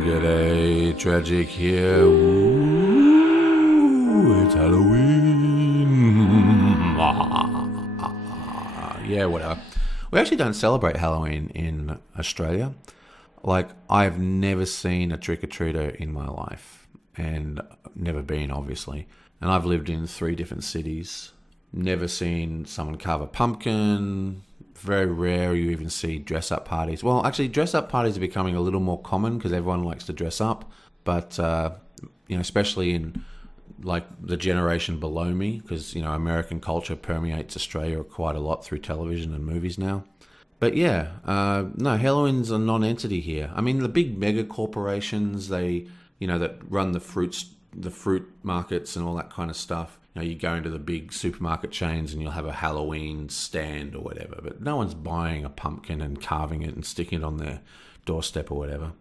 G'day, Tragic here. Ooh, it's Halloween. Yeah, whatever. We actually don't celebrate Halloween in Australia. Like, I've never seen a trick-or-treater in my life. And never been, obviously. And I've lived in 3 different cities. Never seen someone carve a pumpkin. Very rare you even see dress-up parties. Well, actually, dress-up parties are becoming a little more common because everyone likes to dress up. But, especially in, like, the generation below me, because, American culture permeates Australia quite a lot through television and movies now. But yeah, no, Halloween's a non-entity here. I mean, the big mega corporations, they, that run the fruit markets and all that kind of stuff. You go into the big supermarket chains and you'll have a Halloween stand or whatever, but no one's buying a pumpkin and carving it and sticking it on their doorstep or whatever.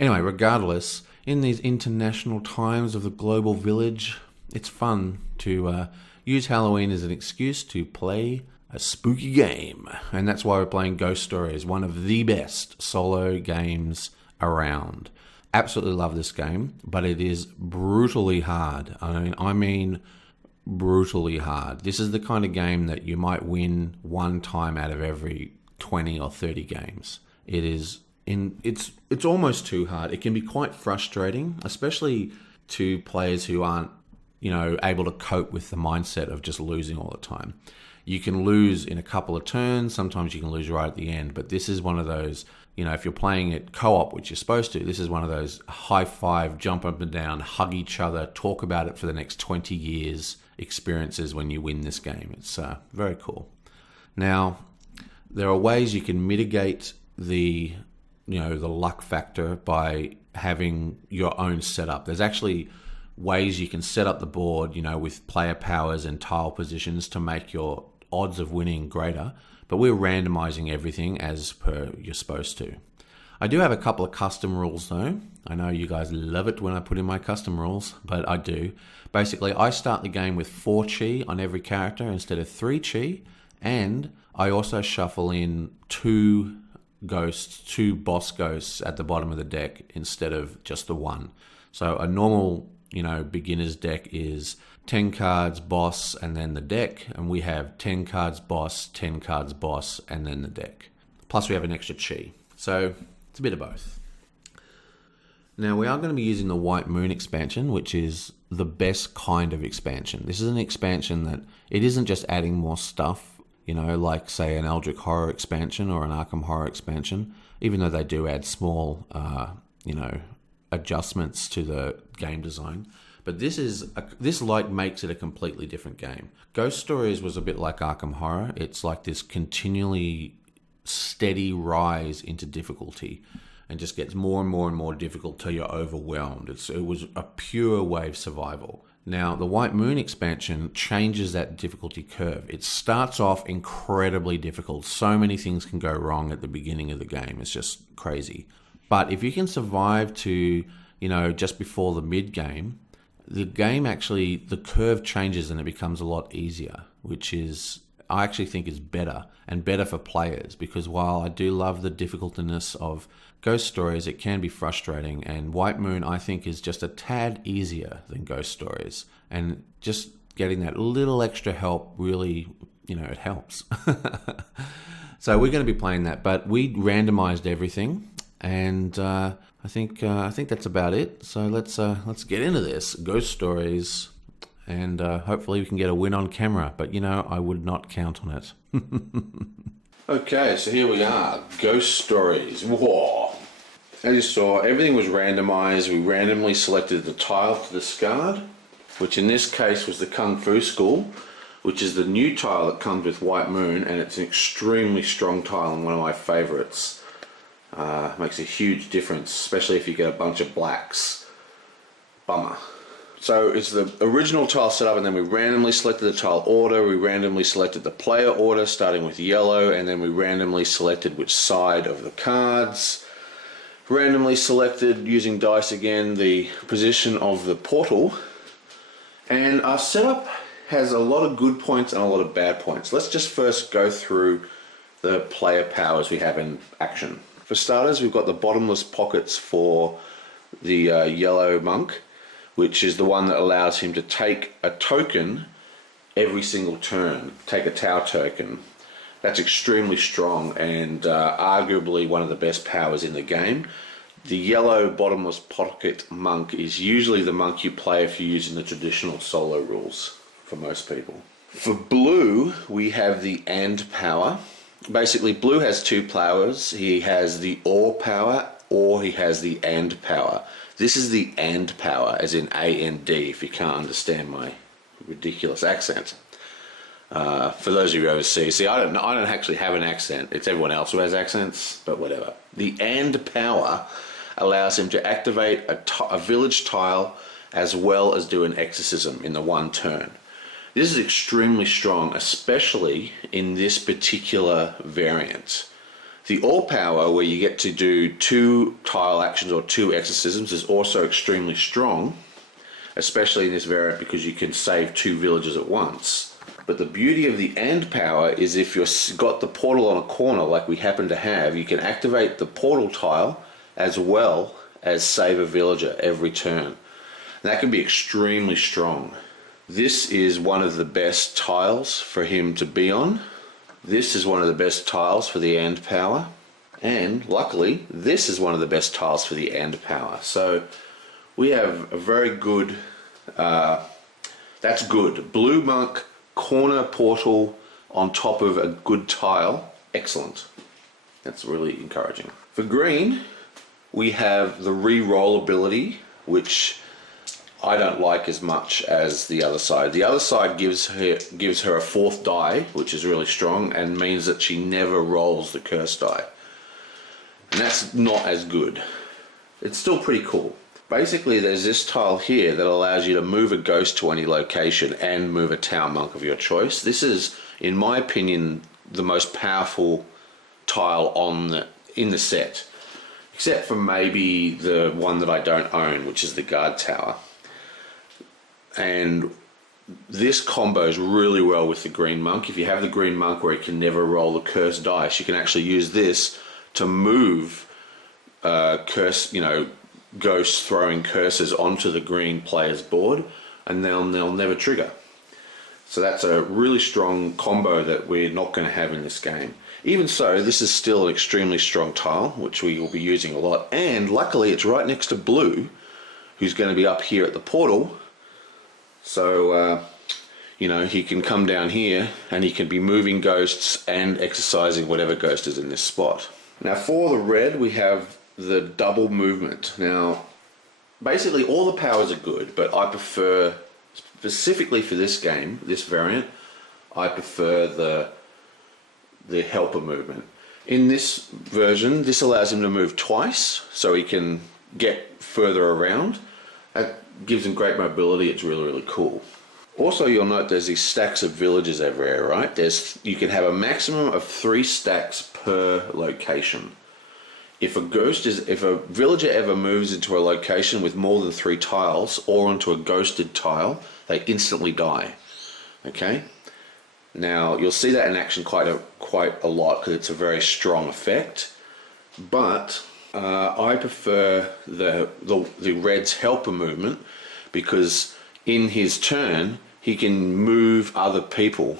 Anyway, regardless, in these international times of the global village, it's fun to use Halloween as an excuse to play a spooky game. And that's why we're playing Ghost Stories, one of the best solo games around. Absolutely love this game, but it is brutally hard. I mean brutally hard. This is the kind of game that you might win one time out of every 20 or 30 games. It's almost too hard. It can be quite frustrating, especially to players who aren't, able to cope with the mindset of just losing all the time. You can lose in a couple of turns. Sometimes you can lose right at the end. But this is one of those, if you're playing it co-op, which you're supposed to, this is one of those high five, jump up and down, hug each other, talk about it for the next 20 years experiences when you win this game. It's very cool. Now, there are ways you can mitigate the luck factor by having your own setup. There's actually ways you can set up the board, with player powers and tile positions to make your odds of winning greater, but we're randomizing everything as per you're supposed to. I do have a couple of custom rules though. I know you guys love it when I put in my custom rules, but I do. Basically, I start the game with 4 chi on every character instead of 3 chi, and I also shuffle in 2 boss ghosts at the bottom of the deck instead of just the 1. So a normal beginner's deck is 10 cards, boss, and then the deck. And we have 10 cards, boss, 10 cards, boss, and then the deck. Plus we have an extra chi. So it's a bit of both. Now we are going to be using the White Moon expansion, which is the best kind of expansion. This is an expansion that it isn't just adding more stuff, like say an Eldritch Horror expansion or an Arkham Horror expansion, even though they do add small, adjustments to the game design. But this makes it a completely different game. Ghost Stories was a bit like Arkham Horror. It's like this continually steady rise into difficulty and just gets more and more and more difficult till you're overwhelmed. It was a pure wave survival. Now, the White Moon expansion changes that difficulty curve. It starts off incredibly difficult. So many things can go wrong at the beginning of the game. It's just crazy. But if you can survive to, just before the mid-game, the game actually, the curve changes and it becomes a lot easier, which is, I actually think is better and better for players, because while I do love the difficultiness of Ghost Stories, it can be frustrating, and White Moon, I think, is just a tad easier than Ghost Stories, and just getting that little extra help really, it helps. So we're going to be playing that, but we randomized everything, and I think that's about it. So let's get into this Ghost Stories, and hopefully we can get a win on camera. But I would not count on it. Okay, so here we are, Ghost Stories. Whoa! As you saw, everything was randomized. We randomly selected the tile to discard, which in this case was the Kung Fu School, which is the new tile that comes with White Moon, and it's an extremely strong tile and one of my favorites. Makes a huge difference, especially if you get a bunch of blacks. Bummer. So it's the original tile setup, and then we randomly selected the tile order, we randomly selected the player order starting with yellow, and then we randomly selected which side of the cards. Randomly selected, using dice again, the position of the portal. And our setup has a lot of good points and a lot of bad points. Let's just first go through the player powers we have in action. For starters, we've got the bottomless pockets for the yellow monk, which is the one that allows him to take a token every single turn, take a Tau token. That's extremely strong and arguably one of the best powers in the game. The yellow bottomless pocket monk is usually the monk you play if you're using the traditional solo rules for most people. For blue, we have the and power. Basically, blue has two powers. He has the or power, or he has the and power. This is the and power, as in A-N-D, if you can't understand my ridiculous accent. For those of you overseas, see, I don't actually have an accent. It's everyone else who has accents, but whatever. The and power allows him to activate a village tile as well as do an exorcism in the one turn. This is extremely strong, especially in this particular variant. The All Power, where you get to do 2 tile actions or 2 exorcisms, is also extremely strong, especially in this variant because you can save 2 villages at once. But the beauty of the and power is if you've got the portal on a corner like we happen to have, you can activate the portal tile as well as save a villager every turn. And that can be extremely strong. This is one of the best tiles for him to be on. This is one of the best tiles for the and power. And luckily, this is one of the best tiles for the and power. So we have a very good, that's good. Blue monk, corner portal on top of a good tile. Excellent. That's really encouraging. For green, we have the re-roll ability, which I don't like as much as the other side. The other side gives her a 4th die, which is really strong, and means that she never rolls the curse die. And that's not as good. It's still pretty cool. Basically, there's this tile here that allows you to move a ghost to any location and move a Tau monk of your choice. This is, in my opinion, the most powerful tile in the set, except for maybe the one that I don't own, which is the guard tower. And this combos really well with the green monk. If you have the green monk where he can never roll the curse dice, you can actually use this to move ghosts throwing curses onto the green player's board, and they'll never trigger. So that's a really strong combo that we're not going to have in this game. Even so, this is still an extremely strong tile, which we will be using a lot. And luckily, it's right next to blue, who's going to be up here at the portal. So, he can come down here and he can be moving ghosts and exercising whatever ghost is in this spot. Now for the red, we have the double movement. Now, basically all the powers are good, but I prefer, specifically for this game, this variant, I prefer the helper movement. In this version, this allows him to move twice, so he can get further around. That gives him great mobility. It's really, really cool. Also, you'll note there's these stacks of villages everywhere, right? You can have a maximum of 3 stacks per location. If a villager ever moves into a location with more than 3 tiles or onto a ghosted tile, they instantly die. Okay? Now, you'll see that in action quite a lot because it's a very strong effect. But I prefer the red's helper movement because in his turn he can move other people,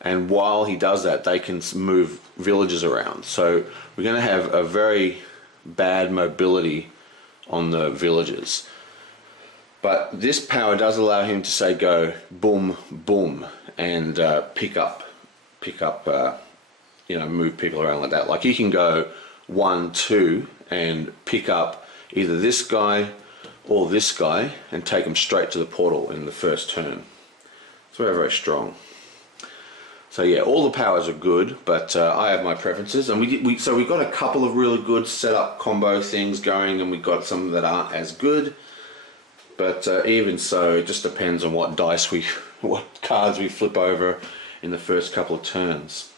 and while he does that they can move villages around. So we're going to have a very bad mobility on the villages. But this power does allow him to say go boom boom and pick up move people around like that. Like he can go 1, 2 and pick up either this guy or this guy and take them straight to the portal in the first turn. It's very, very strong. So yeah, all the powers are good, but I have my preferences, and we got a couple of really good setup combo things going, and we got some that aren't as good. But even so, it just depends on what cards we flip over in the first couple of turns.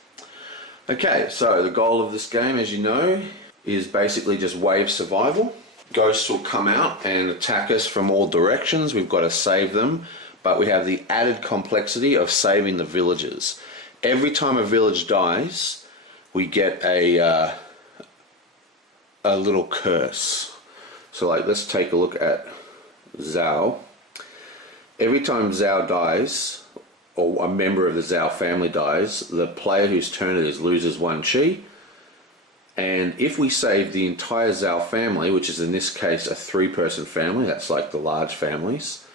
Okay, so the goal of this game, as you know, is basically just wave survival. Ghosts will come out and attack us from all directions. We've got to save them, but we have the added complexity of saving the villagers. Every time a village dies, we get a little curse. So like, let's take a look at Zhao. Every time Zhao dies, or a member of the Zhao family dies, the player whose turn it is loses 1 chi. And if we save the entire Zhao family, which is in this case a 3-person family, that's like the large families,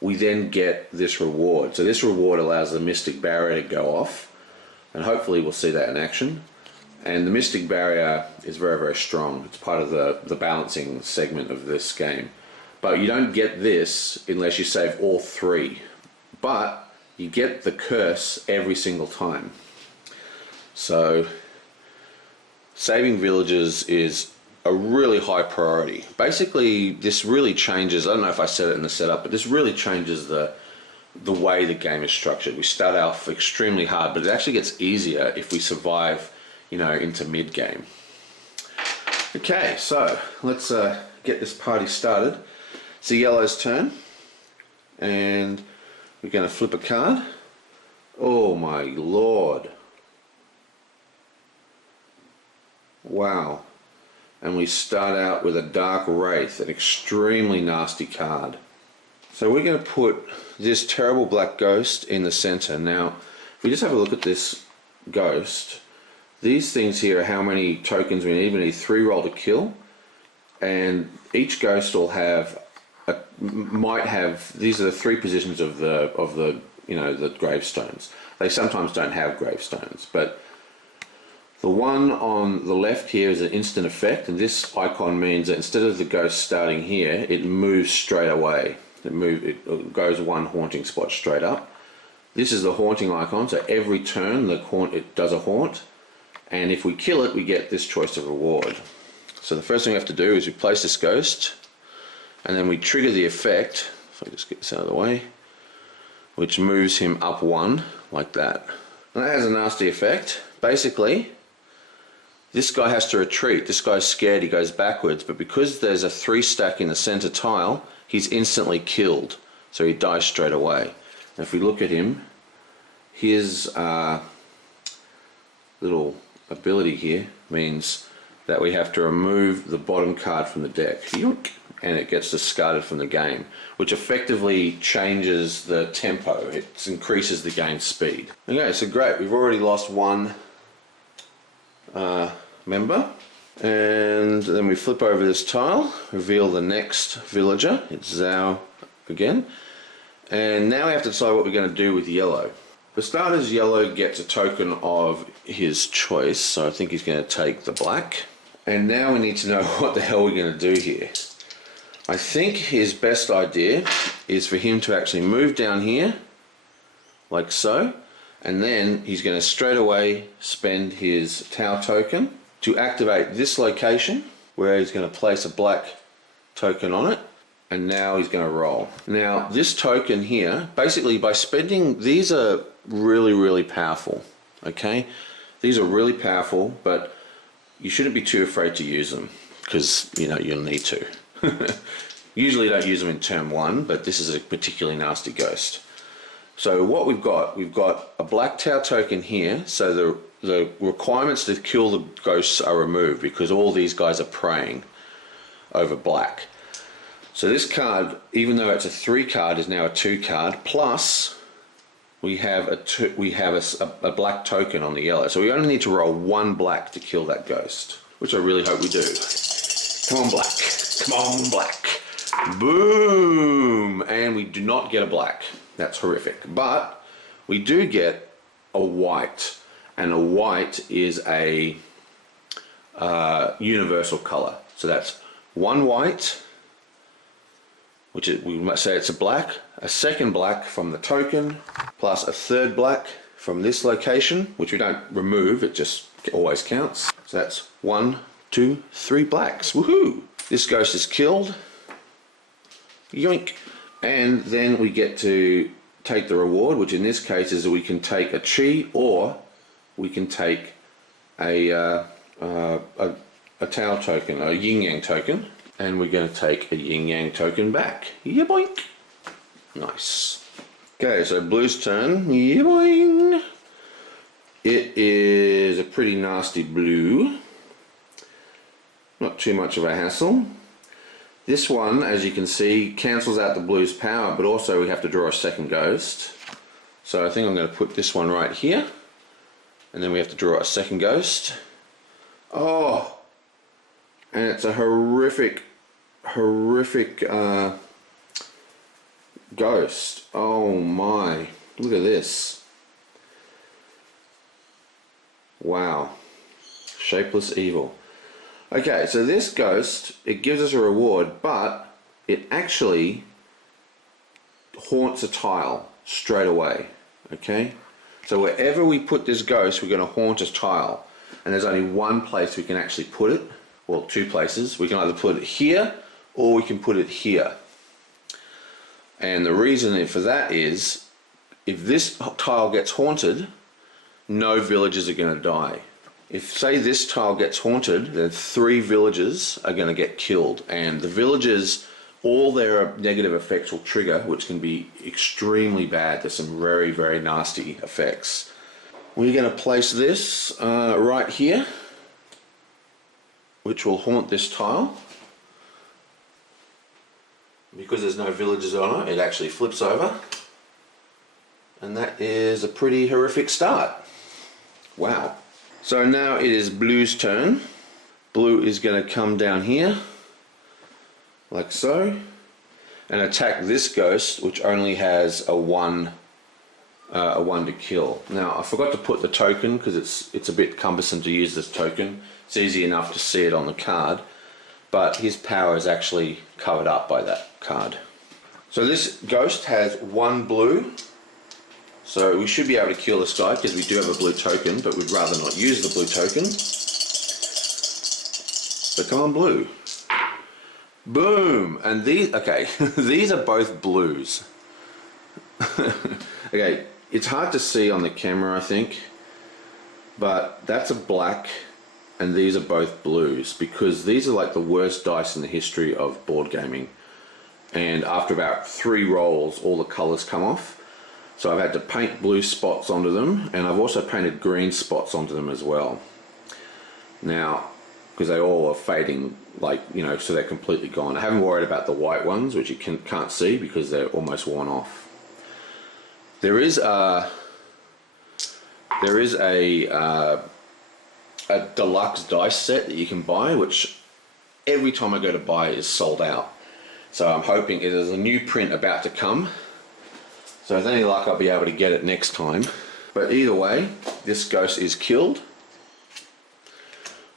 we then get this reward. So this reward allows the Mystic Barrier to go off, and hopefully we'll see that in action. And the Mystic Barrier is very, very strong. It's part of the balancing segment of this game. But you don't get this unless you save all 3. But you get the curse every single time. So saving villages is a really high priority. Basically, this really changes, I don't know if I said it in the setup, but this really changes the way the game is structured. We start off extremely hard, but it actually gets easier if we survive, you know, into mid-game. Okay, so let's get this party started. It's the yellow's turn, and we're going to flip a card. Oh my lord. Wow. And we start out with a Dark Wraith, an extremely nasty card. So we're going to put this terrible black ghost in the center. Now, if we just have a look at this ghost, these things here are how many tokens we need. We need 3 roll to kill, and each ghost will have might have, these are the 3 positions of the you know, the gravestones. They sometimes don't have gravestones, but the one on the left here is an instant effect, and this icon means that instead of the ghost starting here, it moves straight away. It goes 1 haunting spot straight up. This is the haunting icon, so every turn it does a haunt, and if we kill it, we get this choice of reward. So the first thing we have to do is we place this ghost, and then we trigger the effect, if I just get this out of the way, which moves him up 1, like that. And that has a nasty effect. Basically, this guy has to retreat. This guy's scared, he goes backwards, but because there's a 3 stack in the center tile, he's instantly killed, so he dies straight away. And if we look at him, his little ability here means that we have to remove the bottom card from the deck. Yoink. And it gets discarded from the game, which effectively changes the tempo. It increases the game's speed. Okay, so great. We've already lost 1 member. And then we flip over this tile, reveal the next villager. It's Zhao again. And now we have to decide what we're going to do with yellow. For starters, yellow gets a token of his choice, so I think he's going to take the black. And now we need to know what the hell we're going to do here. I think his best idea is for him to actually move down here, like so, and then he's going to straight away spend his Tau token to activate this location, where he's going to place a black token on it, and now he's going to roll. Now, this token here, basically by spending, these are really, really powerful, okay? These are really powerful, but you shouldn't be too afraid to use them, because, you know, you'll need to. Usually don't use them in turn 1, but this is a particularly nasty ghost. So what we've got a black Tau token here, so the requirements to kill the ghosts are removed because all these guys are preying over black. So this card, even though it's a 3 card, is now a 2 card, plus we have a black token on the yellow. So we only need to roll 1 black to kill that ghost, which I really hope we do. Come on, black. Come on, black. Boom! And we do not get a black. That's horrific. But we do get a white. And a white is a universal color. So that's 1 white, which is, we might say it's a black, a 2nd black from the token, plus a 3rd black from this location, which we don't remove, it just always counts. So that's 1, 2, 3 blacks. Woohoo! This ghost is killed. Yoink. And then we get to take the reward, which in this case is that we can take a chi, or we can take a Tau token, a yin yang token, and we're going to take a yin yang token back. Yeah, boink. Nice. Okay, so blue's turn. Yeah, boing. It is a pretty nasty blue. Not too much of a hassle. This one, as you can see, cancels out the blue's power, but also we have to draw a second ghost. So I think I'm going to put this one right here, and then we have to draw a second ghost. Oh, and it's a horrific ghost. Oh my, look at this. Wow, Shapeless Evil. Okay, so this ghost, it gives us a reward, but it actually haunts a tile straight away. Okay, so wherever we put this ghost, we're going to haunt a tile, and there's only one place we can actually put it. Well, two places. We can either put it here or we can put it here. And the reason for that is, if this tile gets haunted, no villagers are going to die. If, say, this tile gets haunted, then 3 villagers are going to get killed. And the villagers, all their negative effects will trigger, which can be extremely bad. There's some very, very nasty effects. We're going to place this right here, which will haunt this tile. Because there's no villagers on it, it actually flips over. And that is a pretty horrific start. Wow. So now it is Blue's turn. Blue is going to come down here, like so, and attack this ghost, which only has a 1 to kill. Now I forgot to put the token because it's a bit cumbersome to use this token. It's easy enough to see it on the card, but his power is actually covered up by that card. So this ghost has 1 blue. So we should be able to kill this guy because we do have a blue token, but we'd rather not use the blue token. So come on, blue. Boom! And these, okay, these are both blues. Okay, it's hard to see on the camera, I think, but that's a black and these are both blues, because these are like the worst dice in the history of board gaming. And after about 3 rolls, all the colors come off. So I've had to paint blue spots onto them, and I've also painted green spots onto them as well. Now, because they all are fading, like, you know, so they're completely gone. I haven't worried about the white ones, which you can't see because they're almost worn off. There is a deluxe dice set that you can buy, which every time I go to buy is sold out. So I'm hoping there's a new print about to come. So with any luck, I'll be able to get it next time. But either way, this ghost is killed,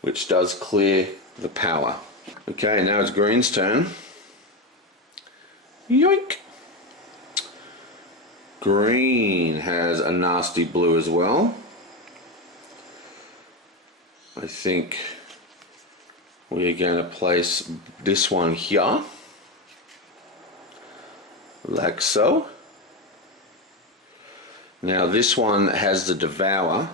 which does clear the power. Okay, now it's green's turn. Yoink! Green has a nasty blue as well. I think we're going to place this one here, like so. Now this one has the Devour,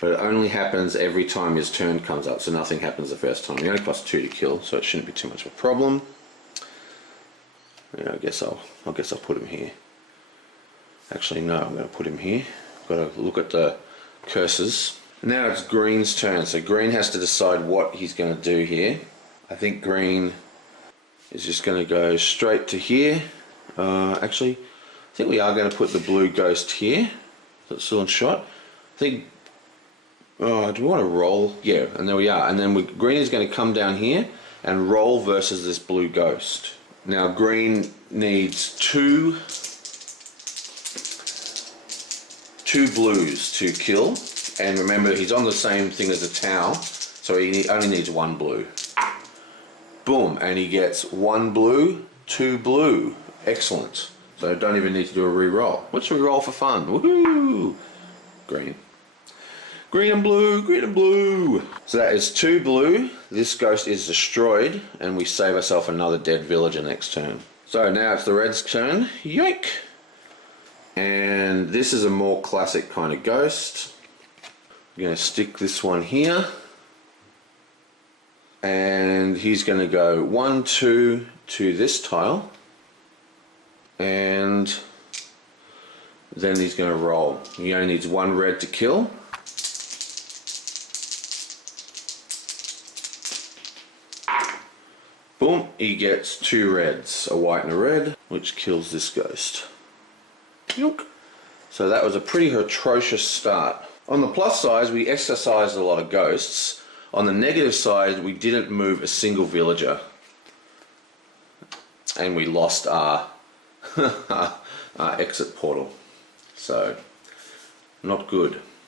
but it only happens every time his turn comes up, so nothing happens the first time. He only costs 2 to kill, so it shouldn't be too much of a problem. Yeah, I guess I'll put him here. Actually, no, I'm going to put him here. I've got to look at the cursors. Now it's green's turn, so green has to decide what he's going to do here. I think green is just going to go straight to here. Actually, I think we are going to put the blue ghost here. That's still in shot. I think, do we want to roll? Yeah, and there we are. And then green is going to come down here and roll versus this blue ghost. Now green needs two blues to kill. And remember, he's on the same thing as a towel, so he only needs 1 blue. Boom, and he gets 1 blue, 2 blue. Excellent. So I don't even need to do a re-roll. Let's re-roll for fun. Woohoo! Green. Green and blue, green and blue. So that is 2 blue. This ghost is destroyed, and we save ourselves another dead villager next turn. So now it's the red's turn. Yoink! And this is a more classic kind of ghost. I'm going to stick this one here. And he's going to go 1, 2 to this tile. And then he's going to roll. He only needs 1 red to kill. Boom, he gets 2 reds, a white and a red, which kills this ghost. Yoink. So that was a pretty atrocious start. On the plus side, we exercised a lot of ghosts. On the negative side, we didn't move a single villager. And we lost our, our exit portal. So, not good.